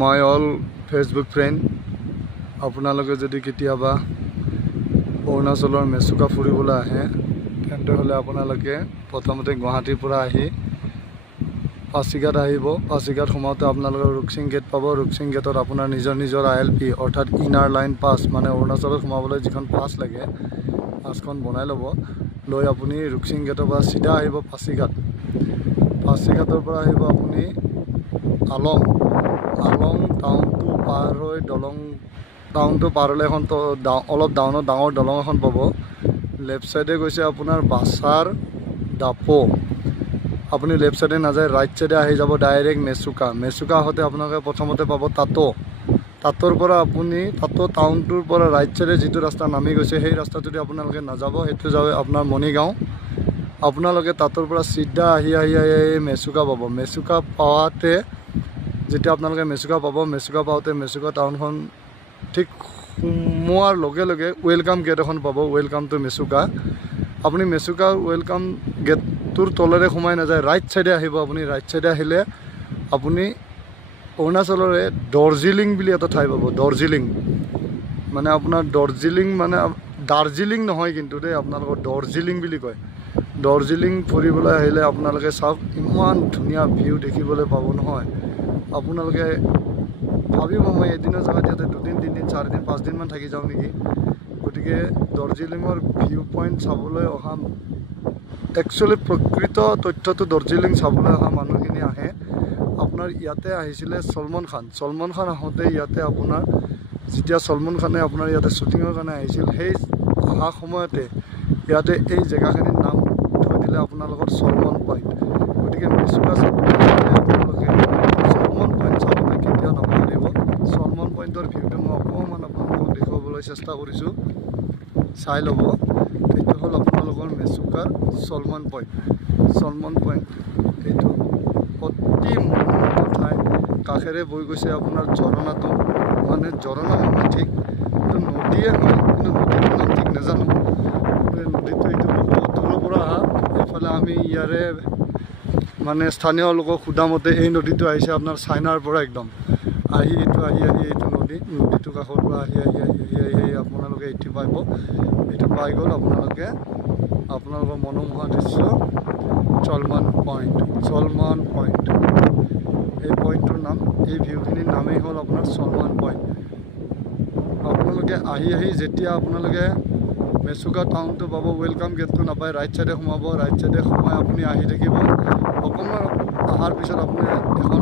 মই all Facebook friend আপোনালোকে যদি কেতিয়াবা অৰুণাচলৰ মেচুকা ফুৰিবলৈ আহে তেন্তে হ'লে আপোনালোকে প্ৰথমতে গুৱাহাটীৰ পৰা আহি পাছিঘাট আহিব। পাছিঘাট সোমাওঁতে আপোনালোকে ৰুকছিং গেট পাব। ৰুকছিং গেটত আপোনাৰ নিজৰ ILP অৰ্থাৎ ইনাৰ লাইন পাছ মানে অৰুণাচলত সোমাবলৈ যিখন পাছ লাগে পাছখন বনাই ল'ব। লৈ আপুনি ৰুকছিং গেটৰ পৰা চিধা আহিব পাছিঘাট। পাছিঘাটৰ পৰা আহিব আপুনি আলং টাউনটো পাৰ হৈ টাউনটো পাৰ হ'লে এখন অলপ ডাউনত ডাঙৰ দলং এখন পাব। লেফ্ট চাইডে গৈছে আপোনাৰ বাছাৰ ডাপো। আপুনি লেফ্ট চাইডে নাযায়, ৰাইট চাইডে আহি যাব ডাইৰেক্ট মেচুকা আহোঁতে আপোনালোকে প্ৰথমতে পাব তাতৰ পৰা আপুনি টাউনটোৰ পৰা ৰাইট চাইডে যিটো ৰাস্তা নামি গৈছে সেই ৰাস্তাটোদি আপোনালোকে নাযাব, সেইটো যাব আপোনাৰ মণিগাঁও। আপোনালোকে তাতৰ পৰা চিধা আহি মেচুকা পাব। মেচুকা পাওঁতে যেতিয়া আপোনালোকে মেচুকা পাব, মেচুকা পাওঁতে মেচুকা টাউনখন ঠিক সোমোৱাৰ লগে লগে ৱেলকাম গেট এখন পাব, ৱেলকাম টু মেচুকা। আপুনি মেচুকা ৱেলকাম গেটটোৰ তলেৰে সোমাই নাযায়, ৰাইট চাইডে আহিব। আপুনি ৰাইট চাইডে আহিলে আপুনি অৰুণাচলৰে দৰ্জিলিং বুলি এটা ঠাই পাব। দৰ্জিলিং মানে আপোনাৰ দাৰ্জিলিং নহয় কিন্তু দেই, আপোনালোকৰ দৰ্জিলিং বুলি কয়। দৰ্জিলিং ফুৰিবলৈ আহিলে আপোনালোকে চাওক, ইমান ধুনীয়া ভিউ দেখিবলৈ পাব নহয়। আপোনালোকে ভাবিব মই এদিনৰ জেগাত ইয়াতে 2 দিন 3 দিন 4 দিন 5 দিনমান থাকি যাওঁ নেকি। গতিকে দৰ্জিলিঙৰ ভিউ পইণ্ট চাবলৈ অহা, একচুৱেলি প্ৰকৃত তথ্যটো দৰ্জিলিং চাবলৈ অহা মানুহখিনি আহে। আপোনাৰ ইয়াতে আহিছিলে চলমান খান আহোঁতে ইয়াতে আপোনাৰ যেতিয়া চলমান খানে আপোনাৰ ইয়াতে শ্বুটিঙৰ কাৰণে আহিছিল, সেই অহা সময়তে ইয়াতে এই জেগাখিনিৰ নাম থৈ দিলে আপোনালোকৰ চলমান পইণ্ট। গতিকে মেচুকা চাবলৈ আপোনালোকে চলমান পইণ্ট চাবলৈ কেতিয়াও নাপাহৰিব। চলমান পইণ্টৰ ভিউটো মই অকণমান আপোনালোকক দেখুৱাবলৈ চেষ্টা কৰিছোঁ, চাই ল'ব। এইটো হ'ল আপোনালোকৰ মেচুকাৰ চলমান পইণ্ট। এইটো অতি মনোমোহা ঠাই। কাষেৰে বৈ গৈছে আপোনাৰ ঝৰ্ণাটো, মানে ঝৰ্ণা নহয় ঠিক, এইটো নদীয়ে হয় কিন্তু নদীটোৰ নাম ঠিক নাজানো। নদীটো এইটো বহুত দূৰৰ পৰা অহা। এইফালে আমি ইয়াৰে মানে স্থানীয় লোকক সোধা মতে এই নদীটো আহিছে আপোনাৰ চাইনাৰ পৰা একদম আহি এইটো নদীটো কাষৰ পৰা আহি আপোনালোকে এইটো পাব। এইটো পাই গ'ল আপোনালোকৰ মনোমোহা দৃশ্য চলমান পইণ্ট। এই পইণ্টটোৰ নাম, এই ভিউখিনিৰ নামেই হ'ল আপোনাৰ চলমান পইণ্ট। আপোনালোকে আহি যেতিয়া আপোনালোকে মেচুকা টাউনটো পাব, ৱেলকাম গেটটো নাপায়, ৰাইট চাইডে সোমাব। ৰাইট চাইডে সোমাই আপুনি আহি থাকিব। অকণমান অহাৰ পিছত আপুনি এখন